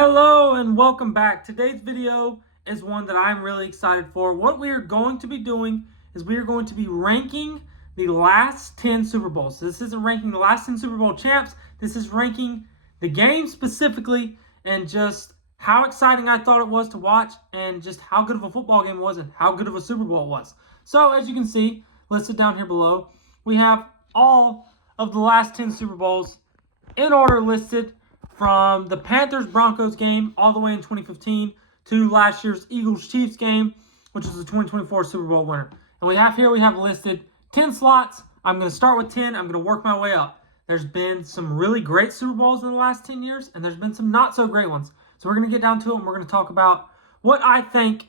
Hello and welcome back. Today's video is one that I'm really excited for. What we are going to be doing is we are going to be ranking the last 10 Super Bowls. So this isn't ranking the last 10 Super Bowl champs. This is ranking the game specifically and just how exciting I thought it was to watch and just how good of a football game it was and how good of a Super Bowl it was. So as you can see, listed down here below, we have all of the last 10 Super Bowls in order listed from the Panthers-Broncos game all the way in 2015 to last year's Eagles-Chiefs game, which was the 2024 Super Bowl winner. And we have listed 10 slots. I'm going to start with 10. I'm going to work my way up. There's been some really great Super Bowls in the last 10 years, and there's been some not-so-great ones. So we're going to get down to it, and we're going to talk about what I think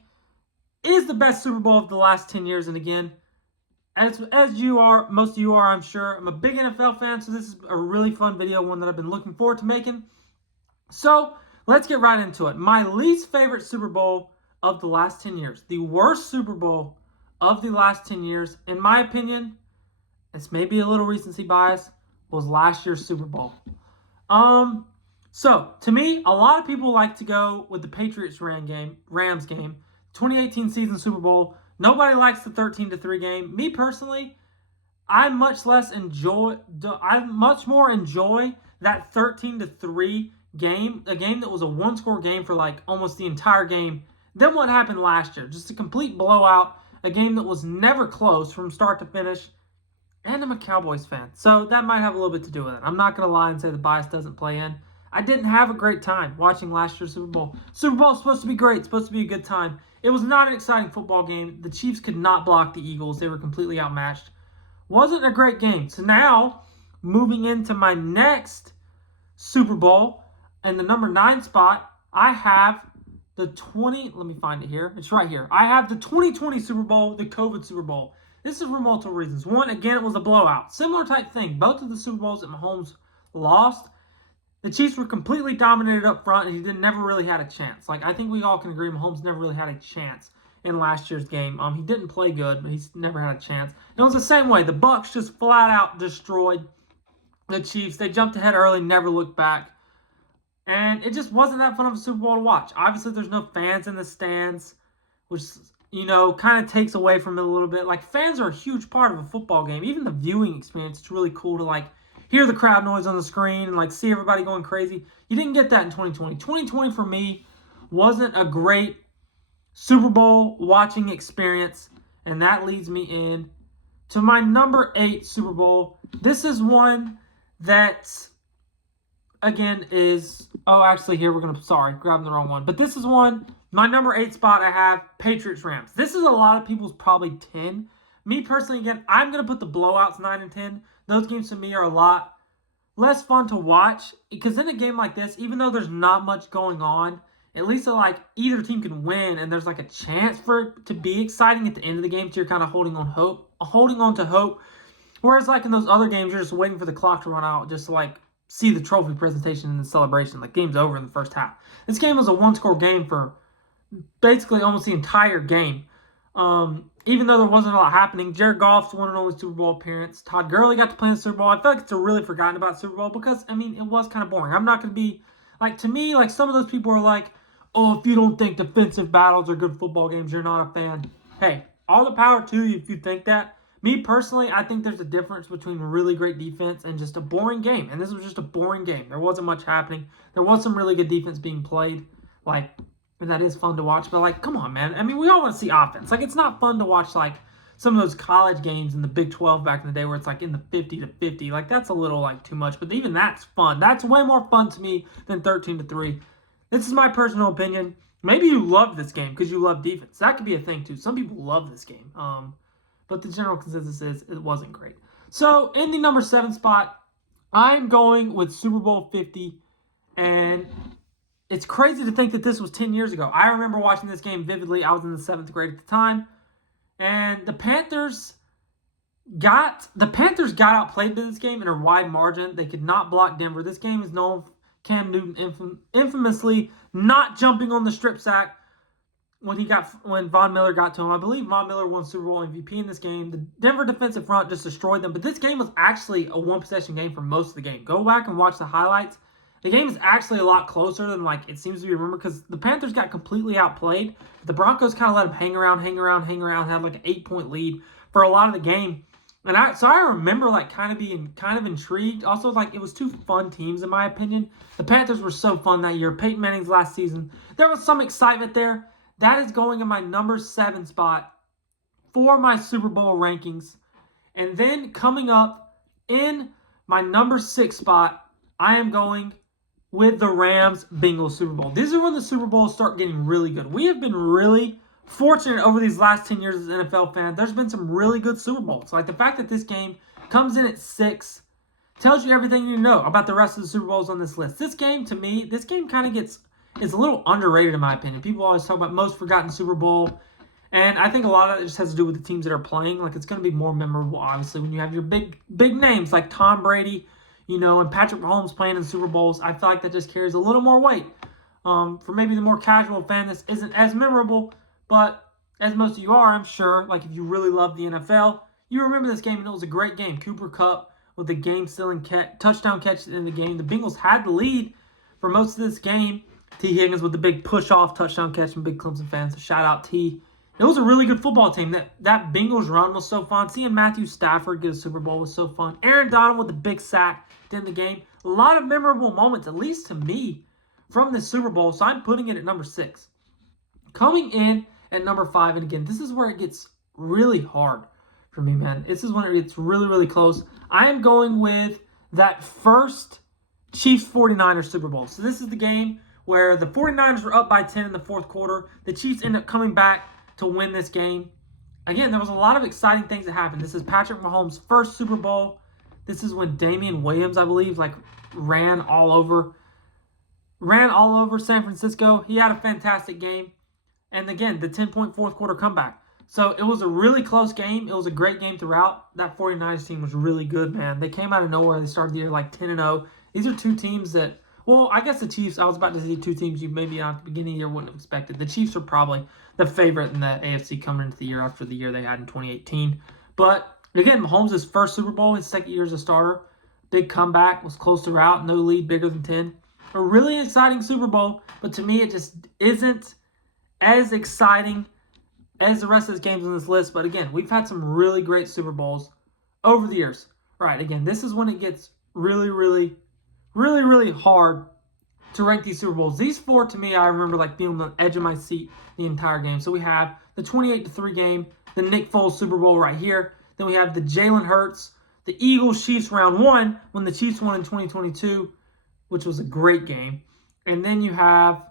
is the best Super Bowl of the last 10 years. And again, as you are, most of you are, I'm sure. I'm a big NFL fan, so this is a really fun video, one that I've been looking forward to making. So let's get right into it. My least favorite Super Bowl of the last 10 years, the worst Super Bowl of the last 10 years, in my opinion, it's maybe a little recency bias, was last year's Super Bowl. So to me, a lot of people like to go with the Patriots-Rams game, 2018 season Super Bowl. Nobody likes the 13-3 game. Me personally, I much more enjoy that 13-3 game, a game that was a one-score game for like almost the entire game, than what happened last year. Just a complete blowout, a game that was never close from start to finish. And I'm a Cowboys fan, so that might have a little bit to do with it. I'm not going to lie and say the bias doesn't play in. I didn't have a great time watching last year's Super Bowl. Super Bowl is supposed to be great. It's supposed to be a good time. It was not an exciting football game. The Chiefs could not block the Eagles. They were completely outmatched. Wasn't a great game. So now, moving into my next Super Bowl, and the number 9 spot, I have let me find it here. It's right here. I have the 2020 Super Bowl, the COVID Super Bowl. This is for multiple reasons. One, again, it was a blowout. Similar type thing. Both of the Super Bowls that Mahomes lost, the Chiefs were completely dominated up front, and he never really had a chance. Like, I think we all can agree Mahomes never really had a chance in last year's game. He didn't play good, but he's never had a chance. It was the same way. The Bucs just flat out destroyed the Chiefs. They jumped ahead early, never looked back. And it just wasn't that fun of a Super Bowl to watch. Obviously, there's no fans in the stands, which, kind of takes away from it a little bit. Like, fans are a huge part of a football game. Even the viewing experience, it's really cool to, hear the crowd noise on the screen and, see everybody going crazy. You didn't get that in 2020. 2020, for me, wasn't a great Super Bowl watching experience. And that leads me in to my number 8 Super Bowl. This is one that, again, grabbing the wrong one. But this is one, my number 8 spot I have, Patriots-Rams. This is a lot of people's probably 10. Me personally, again, I'm going to put the blowouts 9 and 10. Those games to me are a lot less fun to watch. Because in a game like this, even though there's not much going on, at least either team can win and there's a chance for it to be exciting at the end of the game, so you're kind of holding on to hope. Whereas in those other games, you're just waiting for the clock to run out just to see the trophy presentation and the celebration. Game's over in the first half. This game was a one-score game for basically almost the entire game. Even though there wasn't a lot happening, Jared Goff's one and only Super Bowl appearance. Todd Gurley got to play in the Super Bowl. I feel like it's a really forgotten about Super Bowl because, it was kind of boring. I'm not going to be, to me, some of those people are oh, if you don't think defensive battles are good football games, you're not a fan. Hey, all the power to you if you think that. Me personally, I think there's a difference between really great defense and just a boring game. And this was just a boring game. There wasn't much happening. There was some really good defense being played. That is fun to watch. But, come on, man. We all want to see offense. It's not fun to watch, some of those college games in the Big 12 back in the day where it's, in the 50-50. That's a little, too much. But even that's fun. That's way more fun to me than 13-3. This is my personal opinion. Maybe you love this game because you love defense. That could be a thing, too. Some people love this game. But the general consensus is it wasn't great. So, in the number 7 spot, I'm going with Super Bowl 50. And it's crazy to think that this was 10 years ago. I remember watching this game vividly. I was in the 7th grade at the time. And the Panthers got outplayed by this game in a wide margin. They could not block Denver. This game is known for Cam Newton infamously not jumping on the strip sack when Von Miller got to him. I believe Von Miller won Super Bowl MVP in this game. The Denver defensive front just destroyed them. But this game was actually a one-possession game for most of the game. Go back and watch the highlights. The game is actually a lot closer than like it seems to be remembered because the Panthers got completely outplayed. The Broncos kind of let them hang around, had like an 8-point lead for a lot of the game. And I remember like kind of being kind of intrigued. Also, like it was two fun teams in my opinion. The Panthers were so fun that year. Peyton Manning's last season. There was some excitement there. That is going in my number 7 spot for my Super Bowl rankings. And then coming up in my number 6 spot, I am going with the Rams-Bengals Super Bowl. These are when the Super Bowls start getting really good. We have been really fortunate over these last 10 years as NFL fans. There's been some really good Super Bowls. Like the fact that this game comes in at 6 tells you everything you know about the rest of the Super Bowls on this list. This game, to me, this game kind of it's a little underrated in my opinion. People always talk about most forgotten Super Bowl. And I think a lot of that just has to do with the teams that are playing. Like, it's going to be more memorable, obviously, when you have your big names like Tom Brady, and Patrick Mahomes playing in Super Bowls. I feel like that just carries a little more weight. For maybe the more casual fan, this isn't as memorable. But as most of you are, I'm sure, like if you really love the NFL, you remember this game, and it was a great game. Cooper Kupp with the game-sealing touchdown catch in the game. The Bengals had the lead for most of this game. T. Higgins with the big push-off touchdown catch from big Clemson fans. So shout out T. It was a really good football team. That Bengals run was so fun. Seeing Matthew Stafford get a Super Bowl was so fun. Aaron Donald with the big sack to end the game. A lot of memorable moments, at least to me, from this Super Bowl. So I'm putting it at number 6. Coming in at number 5, and again, this is where it gets really hard for me, man. This is when it gets really, really close. I am going with that first Chiefs-49ers Super Bowl. So this is the game where the 49ers were up by 10 in the fourth quarter. The Chiefs end up coming back to win this game. Again, there was a lot of exciting things that happened. This is Patrick Mahomes' first Super Bowl. This is when Damian Williams, I believe, ran all over San Francisco. He had a fantastic game. And again, the 10-point fourth quarter comeback. So it was a really close game. It was a great game throughout. That 49ers team was really good, man. They came out of nowhere. They started the year like 10-0. These are two teams that, well, I guess the Chiefs, I was about to say two teams you maybe at the beginning of the year wouldn't have expected. The Chiefs are probably the favorite in the AFC coming into the year after the year they had in 2018. But again, Mahomes' first Super Bowl, his second year as a starter. Big comeback, was close throughout, no lead bigger than 10. A really exciting Super Bowl, but to me it just isn't as exciting as the rest of the games on this list. But again, we've had some really great Super Bowls over the years. Right, again, this is when it gets really, really, really, really hard to rank these Super Bowls. These 4, to me, I remember being on the edge of my seat the entire game. So we have the 28-3 game, the Nick Foles Super Bowl right here. Then we have the Jalen Hurts, the Eagles-Chiefs round 1 when the Chiefs won in 2022, which was a great game. And then you have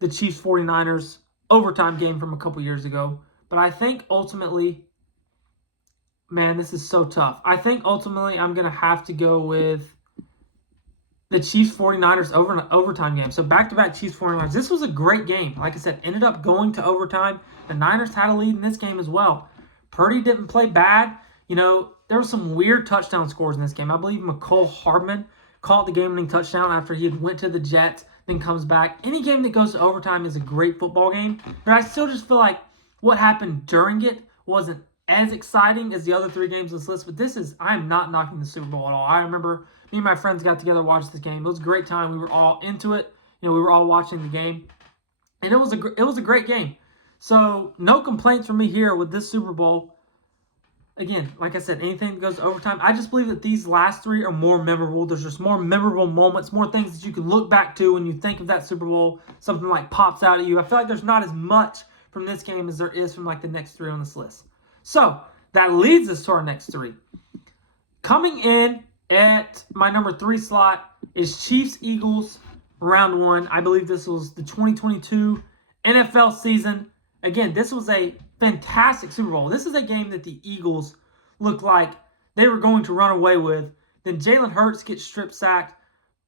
the Chiefs-49ers overtime game from a couple years ago. But I think ultimately, man, this is so tough. I think ultimately I'm going to have to go with the Chiefs-49ers overtime game. So back-to-back Chiefs-49ers. This was a great game. Like I said, ended up going to overtime. The Niners had a lead in this game as well. Purdy didn't play bad. There were some weird touchdown scores in this game. I believe McCole Hardman caught the game-winning touchdown after he had went to the Jets, then comes back. Any game that goes to overtime is a great football game. But I still just feel like what happened during it wasn't as exciting as the other 3 games on this list. But I'm not knocking the Super Bowl at all. I remember me and my friends got together to watch this game. It was a great time. We were all into it. We were all watching the game. And it was a great game. So no complaints from me here with this Super Bowl. Again, like I said, anything that goes to overtime, I just believe that these last 3 are more memorable. There's just more memorable moments, more things that you can look back to when you think of that Super Bowl. Something pops out at you. I feel like there's not as much from this game as there is from the next 3 on this list. So that leads us to our next 3. Coming in at my number 3 slot is Chiefs-Eagles round 1. I believe this was the 2022 NFL season. Again, this was a fantastic Super Bowl. This is a game that the Eagles looked like they were going to run away with. Then Jalen Hurts gets strip sacked.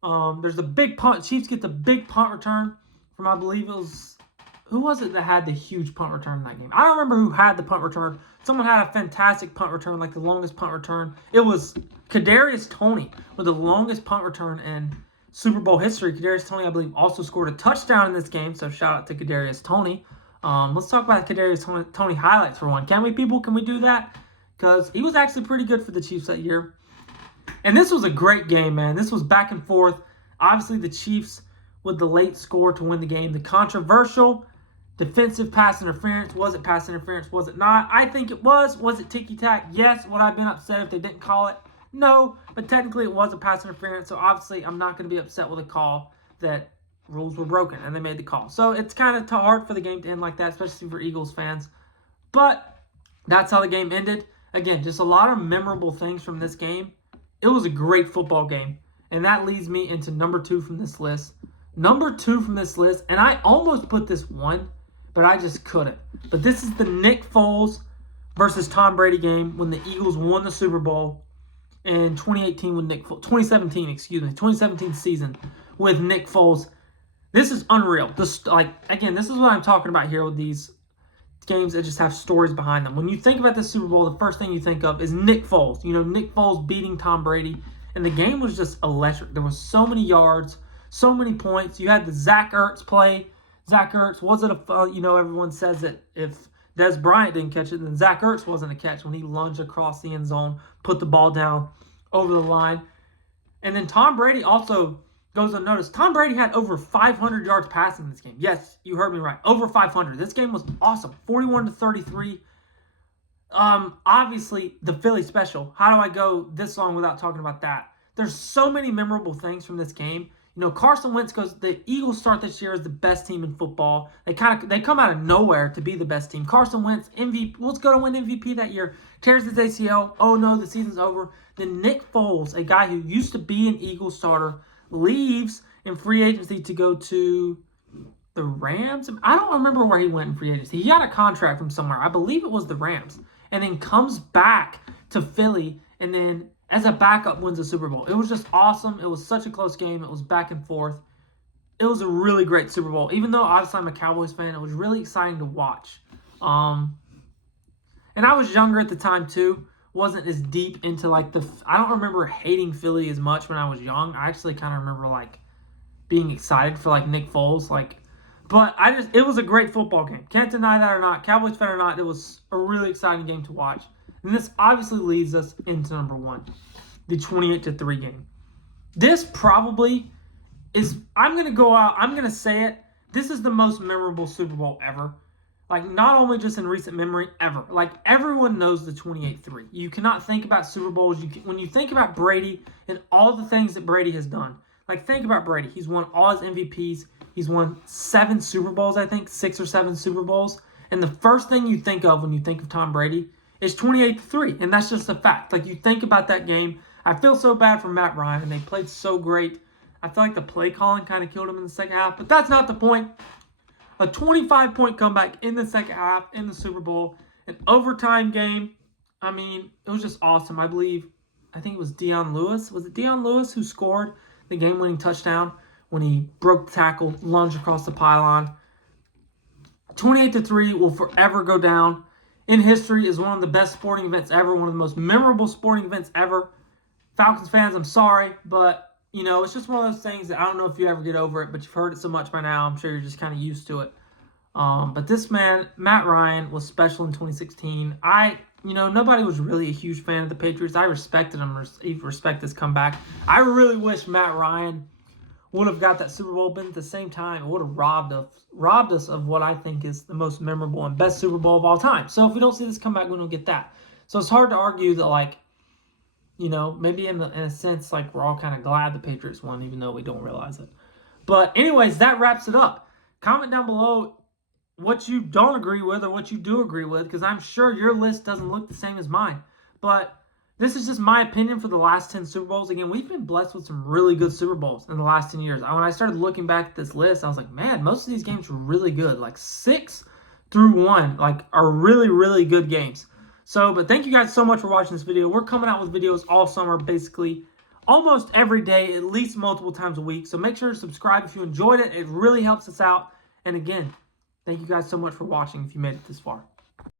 There's a big punt. Chiefs get the big punt return from, I believe it was, who was it that had the huge punt return in that game? I don't remember who had the punt return. Someone had a fantastic punt return, the longest punt return. It was Kadarius Toney with the longest punt return in Super Bowl history. Kadarius Toney, I believe, also scored a touchdown in this game, so shout out to Kadarius Toney. Let's talk about Kadarius Toney highlights for one. Can we, people? Can we do that? Because he was actually pretty good for the Chiefs that year. And this was a great game, man. This was back and forth. Obviously, the Chiefs with the late score to win the game. The controversial defensive pass interference. Was it pass interference? Was it not? I think it was. Was it ticky-tack? Yes. Would I have been upset if they didn't call it? No. But technically, it was a pass interference. So, obviously, I'm not going to be upset with a call that rules were broken and they made the call. So, it's kind of hard for the game to end like that, especially for Eagles fans. But that's how the game ended. Again, just a lot of memorable things from this game. It was a great football game. And that leads me into number 2 from this list. Number 2 from this list, and I almost put this 1, but I just couldn't. But this is the Nick Foles versus Tom Brady game when the Eagles won the Super Bowl in 2018 with Nick Foles. 2017 season with Nick Foles. This is unreal. This is what I'm talking about here with these games that just have stories behind them. When you think about the Super Bowl, the first thing you think of is Nick Foles. Nick Foles beating Tom Brady. And the game was just electric. There was so many yards, so many points. You had the Zach Ertz play. Zach Ertz wasn't everyone says that if Dez Bryant didn't catch it, then Zach Ertz wasn't a catch when he lunged across the end zone, put the ball down over the line. And then Tom Brady also goes unnoticed. Tom Brady had over 500 yards passing in this game. Yes, you heard me right. Over 500. This game was awesome. 41-33. Obviously, the Philly special. How do I go this long without talking about that? There's so many memorable things from this game. Carson Wentz goes, the Eagles start this year as the best team in football. They come out of nowhere to be the best team. Carson Wentz, MVP, was going to win MVP that year. Tears his ACL. Oh no, the season's over. Then Nick Foles, a guy who used to be an Eagles starter, leaves in free agency to go to the Rams. I don't remember where he went in free agency. He got a contract from somewhere. I believe it was the Rams. And then comes back to Philly and then as a backup wins the Super Bowl. It was just awesome. It was such a close game. It was back and forth. It was a really great Super Bowl. Even though obviously I'm a Cowboys fan, it was really exciting to watch. And I was younger at the time too. Wasn't as deep into I don't remember hating Philly as much when I was young. I actually kind of remember being excited for Nick Foles. But it was a great football game. Can't deny that or not. Cowboys fan or not, it was a really exciting game to watch. And this obviously leads us into number 1, the 28-3 game. This probably is, I'm going to go out, I'm going to say it, this is the most memorable Super Bowl ever. Not only just in recent memory, ever. Everyone knows the 28-3. You cannot think about Super Bowls. When you think about Brady and all the things that Brady has done, think about Brady. He's won all his MVPs. He's won 7 Super Bowls, I think, 6 or 7 Super Bowls. And the first thing you think of when you think of Tom Brady is 28-3. And that's just a fact. You think about that game. I feel so bad for Matt Ryan, and they played so great. I feel like the play calling kind of killed him in the second half, but that's not the point. A 25-point comeback in the second half in the Super Bowl, an overtime game. I mean, it was just awesome. I think it was Dion Lewis. Was it Dion Lewis who scored the game-winning touchdown when he broke the tackle, lunged across the pylon? 28-3 will forever go down in history as one of the best sporting events ever, one of the most memorable sporting events ever. Falcons fans, I'm sorry, but it's just one of those things that I don't know if you ever get over it, but you've heard it so much by now, I'm sure you're just kind of used to it. But this man, Matt Ryan, was special in 2016. Nobody was really a huge fan of the Patriots. I respected him, respect this comeback. I really wish Matt Ryan would have got that Super Bowl, but at the same time, it would have robbed us of what I think is the most memorable and best Super Bowl of all time. So if we don't see this comeback, we don't get that. So it's hard to argue that, maybe in a sense, we're all kind of glad the Patriots won, even though we don't realize it. But anyways, that wraps it up. Comment down below what you don't agree with or what you do agree with, because I'm sure your list doesn't look the same as mine. But this is just my opinion for the last 10 Super Bowls. Again, we've been blessed with some really good Super Bowls in the last 10 years. When I started looking back at this list, I was like, man, most of these games were really good. 6 through 1, are really, really good games. But thank you guys so much for watching this video. We're coming out with videos all summer, basically almost every day, at least multiple times a week. So make sure to subscribe if you enjoyed it. It really helps us out. And again, thank you guys so much for watching if you made it this far.